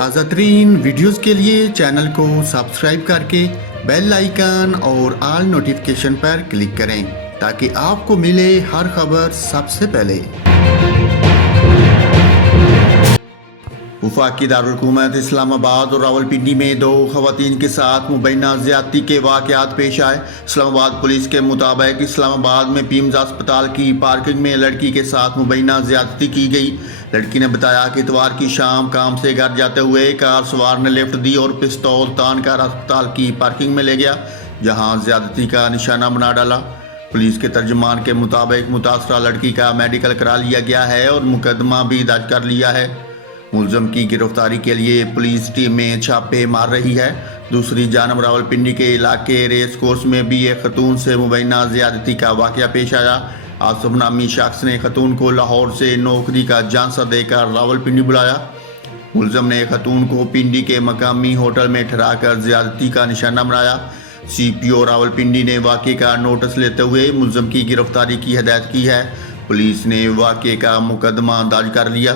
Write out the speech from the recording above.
تازہ ترین ویڈیوز کے لیے چینل کو سبسکرائب کر کے بیل آئیکن اور آل نوٹیفیکیشن پر کلک کریں تاکہ آپ کو ملے ہر خبر سب سے پہلے۔ وفاقی دارالحکومت اسلام آباد اور راولپنڈی میں دو خواتین کے ساتھ مبینہ زیادتی کے واقعات پیش آئے۔ اسلام آباد پولیس کے مطابق اسلام آباد میں پیمز اسپتال کی پارکنگ میں لڑکی کے ساتھ مبینہ زیادتی کی گئی۔ لڑکی نے بتایا کہ اتوار کی شام کام سے گھر جاتے ہوئے کار سوار نے لفٹ دی اور پستول تان کر اسپتال کی پارکنگ میں لے گیا، جہاں زیادتی کا نشانہ بنا ڈالا۔ پولیس کے ترجمان کے مطابق متاثرہ لڑکی کا میڈیکل کرا لیا گیا ہے اور مقدمہ بھی درج کر لیا ہے۔ ملزم کی گرفتاری کے لیے پولیس ٹیمیں چھاپے مار رہی ہے۔ دوسری جانب راولپنڈی کے علاقے ریس کورس میں بھی ایک خاتون سے مبینہ زیادتی کا واقعہ پیش آیا۔ آصف نامی شخص نے خاتون کو لاہور سے نوکری کا جھانسا دے کر راولپنڈی بلایا۔ ملزم نے خاتون کو پنڈی کے مقامی ہوٹل میں ٹھہرا کر زیادتی کا نشانہ بنایا۔ سی پی او راولپنڈی نے واقعے کا نوٹس لیتے ہوئے ملزم کی گرفتاری کی ہدایت کی ہے۔ پولیس نے واقعے کا مقدمہ درج کر لیا۔